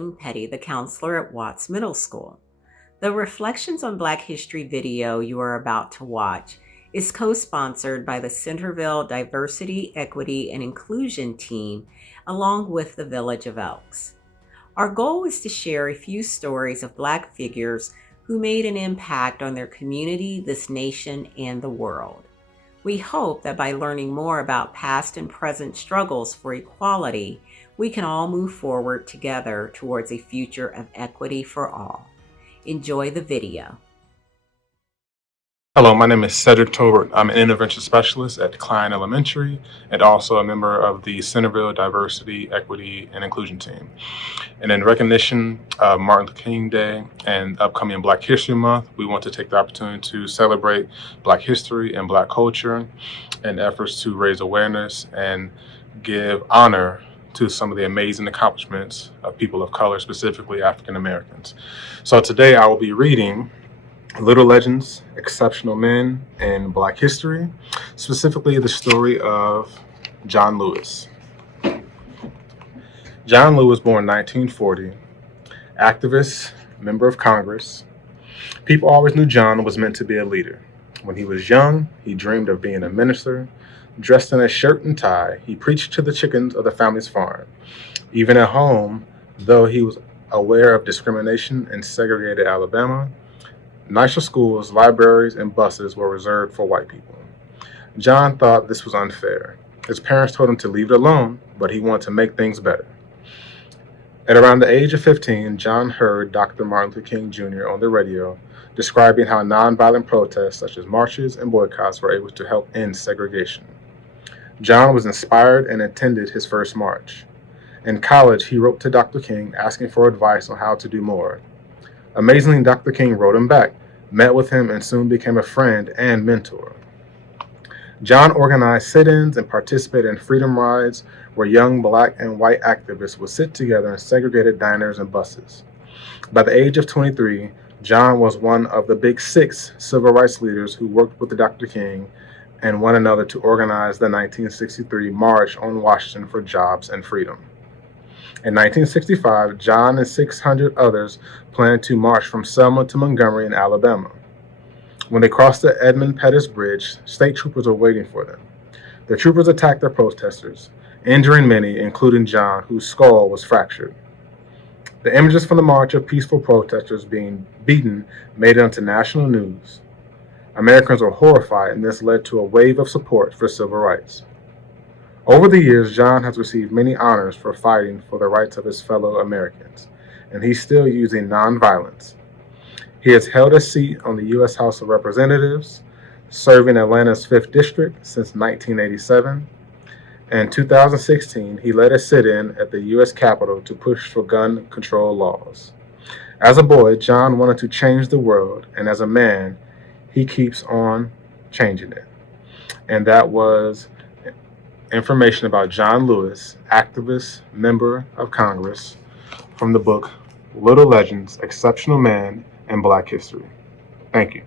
Kathleen Petty, the counselor at Watts Middle School. The Reflections on Black History video you are about to watch is co-sponsored by the Centerville Diversity, Equity, and Inclusion team, along with the Village of Elks. Our goal is to share a few stories of Black figures who made an impact on their community, this nation, and the world. We hope that by learning more about past and present struggles for equality, we can all move forward together towards a future of equity for all. Enjoy the video. Hello, my name is Cedric Tolbert. I'm an intervention specialist at Cline Elementary and also a member of the Centerville Diversity, Equity, and Inclusion team. And in recognition of Martin Luther King Day and upcoming Black History Month, we want to take the opportunity to celebrate Black history and Black culture and efforts to raise awareness and give honor to some of the amazing accomplishments of people of color, specifically African Americans. So today I will be reading Little Legends, Exceptional Men in Black History, specifically the story of John Lewis. John Lewis, born 1940, activist, member of Congress. People always knew John was meant to be a leader. When he was young, he dreamed of being a minister. Dressed in a shirt and tie, he preached to the chickens of the family's farm. Even at home, though he was aware of discrimination in segregated Alabama, nicer schools, libraries, and buses were reserved for white people. John thought this was unfair. His parents told him to leave it alone, but he wanted to make things better. At around the age of 15, John heard Dr. Martin Luther King Jr. on the radio describing how nonviolent protests such as marches and boycotts were able to help end segregation. John was inspired and attended his first march. In college, he wrote to Dr. King asking for advice on how to do more. Amazingly, Dr. King wrote him back, met with him, and soon became a friend and mentor. John organized sit-ins and participated in freedom rides where young Black and white activists would sit together in segregated diners and buses. By the age of 23, John was one of the big 6 civil rights leaders who worked with Dr. King and one another to organize the 1963 March on Washington for Jobs and Freedom. In 1965, John and 600 others planned to march from Selma to Montgomery in Alabama. When they crossed the Edmund Pettus Bridge, state troopers were waiting for them. The troopers attacked the protesters, injuring many, including John, whose skull was fractured. The images from the march of peaceful protesters being beaten made it onto national news. Americans were horrified, and this led to a wave of support for civil rights. Over the years, John has received many honors for fighting for the rights of his fellow Americans, and he's still using nonviolence. He has held a seat on the U.S. House of Representatives, serving Atlanta's 5th District since 1987. In 2016, he led a sit-in at the U.S. Capitol to push for gun control laws. As a boy, John wanted to change the world, and as a man, he keeps on changing it. And that was information about John Lewis, activist, member of Congress, from the book Little Legends, Exceptional Men in Black History. Thank you.